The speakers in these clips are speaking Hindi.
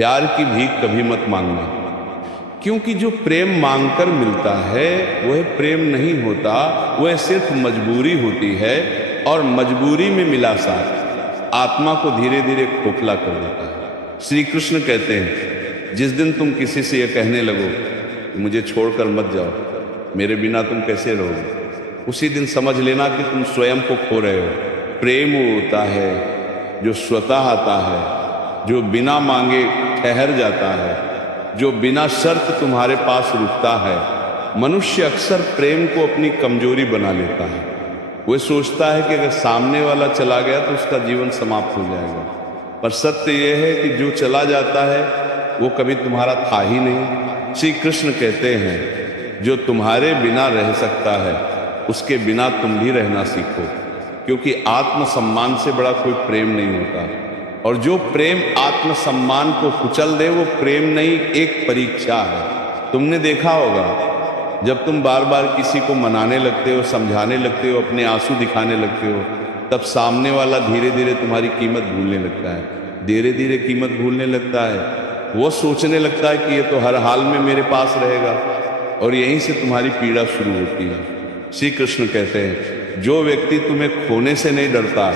प्यार की भीख कभी मत मांगना, क्योंकि जो प्रेम मांगकर मिलता है वह प्रेम नहीं होता, वह सिर्फ मजबूरी होती है। और मजबूरी में मिला साथ आत्मा को धीरे धीरे खोखला कर देता है। श्री कृष्ण कहते हैं, जिस दिन तुम किसी से यह कहने लगो कि मुझे छोड़कर मत जाओ, मेरे बिना तुम कैसे रहोगे, उसी दिन समझ लेना कि तुम स्वयं को खो रहे हो। प्रेम वो होता है जो स्वतः आता है, जो बिना मांगे ठहर जाता है, जो बिना शर्त तुम्हारे पास रुकता है। मनुष्य अक्सर प्रेम को अपनी कमजोरी बना लेता है। वह सोचता है कि अगर सामने वाला चला गया तो उसका जीवन समाप्त हो जाएगा, पर सत्य यह है कि जो चला जाता है वो कभी तुम्हारा था ही नहीं। श्री कृष्ण कहते हैं, जो तुम्हारे बिना रह सकता है उसके बिना तुम भी रहना सीखो, क्योंकि आत्मसम्मान से बड़ा कोई प्रेम नहीं होता। और जो प्रेम आत्मसम्मान को कुचल दे वो प्रेम नहीं, एक परीक्षा है। तुमने देखा होगा, जब तुम बार बार किसी को मनाने लगते हो, समझाने लगते हो, अपने आंसू दिखाने लगते हो, तब सामने वाला धीरे धीरे तुम्हारी कीमत भूलने लगता है। धीरे धीरे कीमत भूलने लगता है, वो सोचने लगता है कि ये तो हर हाल में मेरे पास रहेगा, और यहीं से तुम्हारी पीड़ा शुरू होती है। श्री कृष्ण कहते हैं, जो व्यक्ति तुम्हें खोने से नहीं डरता,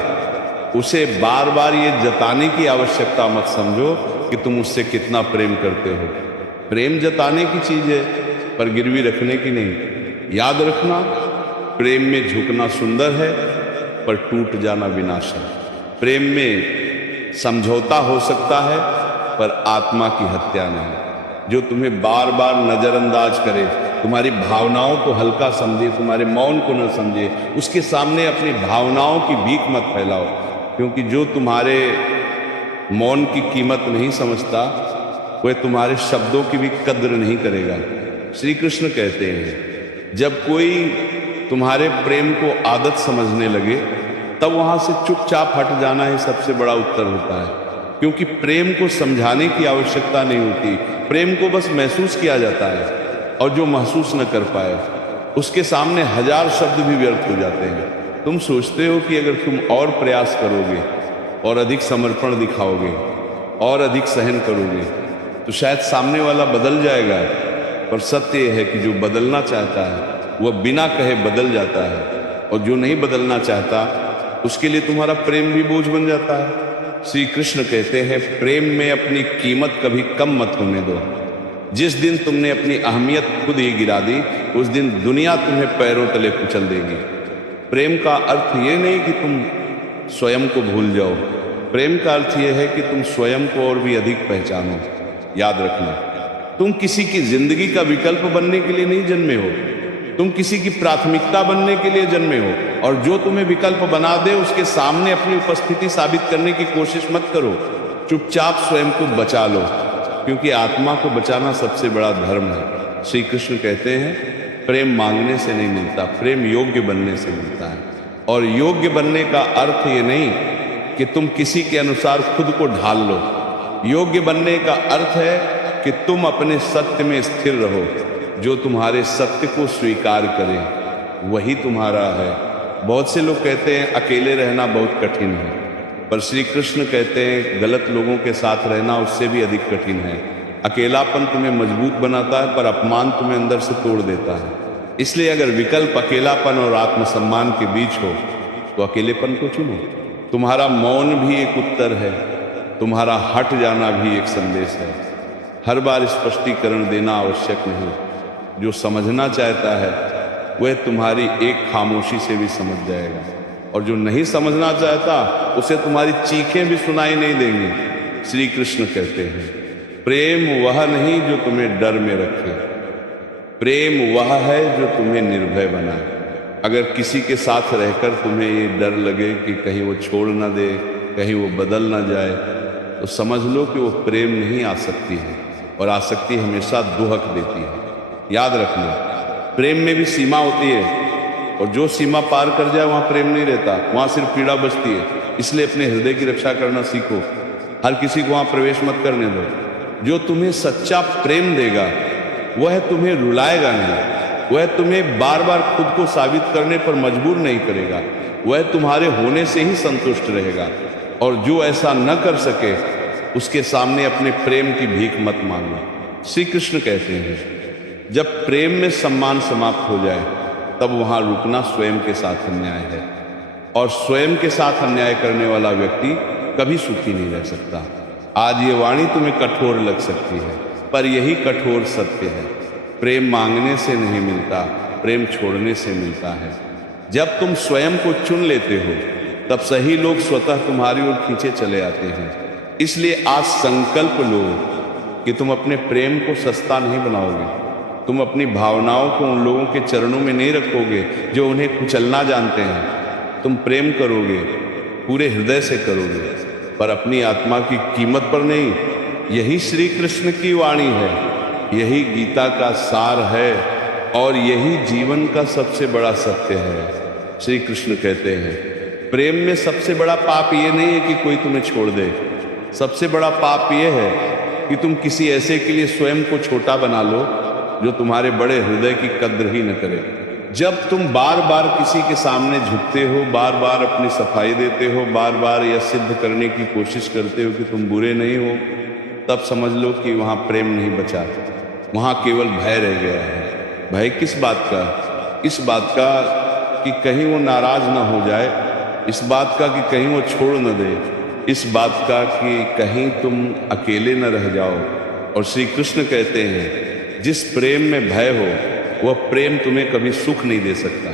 उसे बार बार ये जताने की आवश्यकता मत समझो कि तुम उससे कितना प्रेम करते हो। प्रेम जताने की चीज है, पर गिरवी रखने की नहीं। याद रखना, प्रेम में झुकना सुंदर है, पर टूट जाना विनाश है। प्रेम में समझौता हो सकता है, पर आत्मा की हत्या नहीं। जो तुम्हें बार बार नजरअंदाज करे, तुम्हारी भावनाओं को हल्का समझे, तुम्हारे मौन को न समझे, उसके सामने अपनी भावनाओं की भीख मत फैलाओ, क्योंकि जो तुम्हारे मौन की कीमत नहीं समझता वह तुम्हारे शब्दों की भी कद्र नहीं करेगा। श्री कृष्ण कहते हैं, जब कोई तुम्हारे प्रेम को आदत समझने लगे तब वहां से चुपचाप हट जाना ही सबसे बड़ा उत्तर होता है, क्योंकि प्रेम को समझाने की आवश्यकता नहीं होती। प्रेम को बस महसूस किया जाता है, और जो महसूस न कर पाए उसके सामने हजार शब्द भी व्यर्थ हो जाते हैं। तुम सोचते हो कि अगर तुम और प्रयास करोगे और अधिक समर्पण दिखाओगे और अधिक सहन करोगे तो शायद सामने वाला बदल जाएगा, पर सत्य यह है कि जो बदलना चाहता है वह बिना कहे बदल जाता है, और जो नहीं बदलना चाहता उसके लिए तुम्हारा प्रेम भी बोझ बन जाता है। श्री कृष्ण कहते हैं, प्रेम में अपनी कीमत कभी कम मत होने दो। जिस दिन तुमने अपनी अहमियत खुद ही गिरा दी, उस दिन दुनिया तुम्हें पैरों तले कुचल देगी। प्रेम का अर्थ ये नहीं कि तुम स्वयं को भूल जाओ, प्रेम का अर्थ यह है कि तुम स्वयं को और भी अधिक पहचानो। याद रखना, तुम किसी की जिंदगी का विकल्प बनने के लिए नहीं जन्मे हो, तुम किसी की प्राथमिकता बनने के लिए जन्मे हो। और जो तुम्हें विकल्प बना दे उसके सामने अपनी उपस्थिति साबित करने की कोशिश मत करो, चुपचाप स्वयं को बचा लो, क्योंकि आत्मा को बचाना सबसे बड़ा धर्म है। श्री कृष्ण कहते हैं, प्रेम मांगने से नहीं मिलता, प्रेम योग्य बनने से मिलता है। और योग्य बनने का अर्थ ये नहीं कि तुम किसी के अनुसार खुद को ढाल लो। योग्य बनने का अर्थ है कि तुम अपने सत्य में स्थिर रहो। जो तुम्हारे सत्य को स्वीकार करे वही तुम्हारा है। बहुत से लोग कहते हैं अकेले रहना बहुत कठिन है, पर श्री कृष्ण कहते हैं गलत लोगों के साथ रहना उससे भी अधिक कठिन है। अकेलापन तुम्हें मजबूत बनाता है, पर अपमान तुम्हें अंदर से तोड़ देता है। इसलिए अगर विकल्प अकेलापन और आत्मसम्मान के बीच हो तो अकेलेपन को चुनो। तुम्हारा मौन भी एक उत्तर है, तुम्हारा हट जाना भी एक संदेश है। हर बार स्पष्टीकरण देना आवश्यक नहीं। जो समझना चाहता है वह तुम्हारी एक खामोशी से भी समझ जाएगा, और जो नहीं समझना चाहता उसे तुम्हारी चीखें भी सुनाई नहीं देंगी। श्री कृष्ण कहते हैं, प्रेम वह नहीं जो तुम्हें डर में रखे, प्रेम वह है जो तुम्हें निर्भय बनाए। अगर किसी के साथ रहकर तुम्हें ये डर लगे कि कहीं वो छोड़ ना दे, कहीं वो बदल ना जाए, तो समझ लो कि वो प्रेम नहीं आसक्ति है, और आसक्ति हमेशा दुहक देती है। याद रखना, प्रेम में भी सीमा होती है, और जो सीमा पार कर जाए वहां प्रेम नहीं रहता, वहां सिर्फ पीड़ा बचती है। इसलिए अपने हृदय की रक्षा करना सीखो, हर किसी को वहां प्रवेश मत करने दो। जो तुम्हें सच्चा प्रेम देगा वह तुम्हें रुलाएगा नहीं, वह तुम्हें बार बार खुद को साबित करने पर मजबूर नहीं करेगा, वह तुम्हारे होने से ही संतुष्ट रहेगा। और जो ऐसा न कर सके उसके सामने अपने प्रेम की भीख मत मांगो। श्री कृष्ण कहते हैं जब प्रेम में सम्मान समाप्त हो जाए तब वहां रुकना स्वयं के साथ अन्याय है, और स्वयं के साथ अन्याय करने वाला व्यक्ति कभी सुखी नहीं रह सकता। आज ये वाणी तुम्हें कठोर लग सकती है, पर यही कठोर सत्य है। प्रेम मांगने से नहीं मिलता, प्रेम छोड़ने से मिलता है। जब तुम स्वयं को चुन लेते हो तब सही लोग स्वतः तुम्हारी ओर खींचे चले आते हैं। इसलिए आज संकल्प लो कि तुम अपने प्रेम को सस्ता नहीं बनाओगे, तुम अपनी भावनाओं को उन लोगों के चरणों में नहीं रखोगे जो उन्हें कुचलना जानते हैं। तुम प्रेम करोगे, पूरे हृदय से करोगे, पर अपनी आत्मा की कीमत पर नहीं। यही श्री कृष्ण की वाणी है, यही गीता का सार है, और यही जीवन का सबसे बड़ा सत्य है। श्री कृष्ण कहते हैं प्रेम में सबसे बड़ा पाप ये नहीं है कि कोई तुम्हें छोड़ दे, सबसे बड़ा पाप ये है कि तुम किसी ऐसे के लिए स्वयं को छोटा बना लो जो तुम्हारे बड़े हृदय की कद्र ही न करे। जब तुम बार बार किसी के सामने झुकते हो, बार बार अपनी सफाई देते हो, बार बार यह सिद्ध करने की कोशिश करते हो कि तुम बुरे नहीं हो, तब समझ लो कि वहां प्रेम नहीं बचा, वहां केवल भय रह गया है। भय किस बात का? इस बात का कि कहीं वो नाराज ना हो जाए, इस बात का कि कहीं वो छोड़ न दे, इस बात का कि कहीं तुम अकेले न रह जाओ। और श्री कृष्ण कहते हैं जिस प्रेम में भय हो वह प्रेम तुम्हें कभी सुख नहीं दे सकता।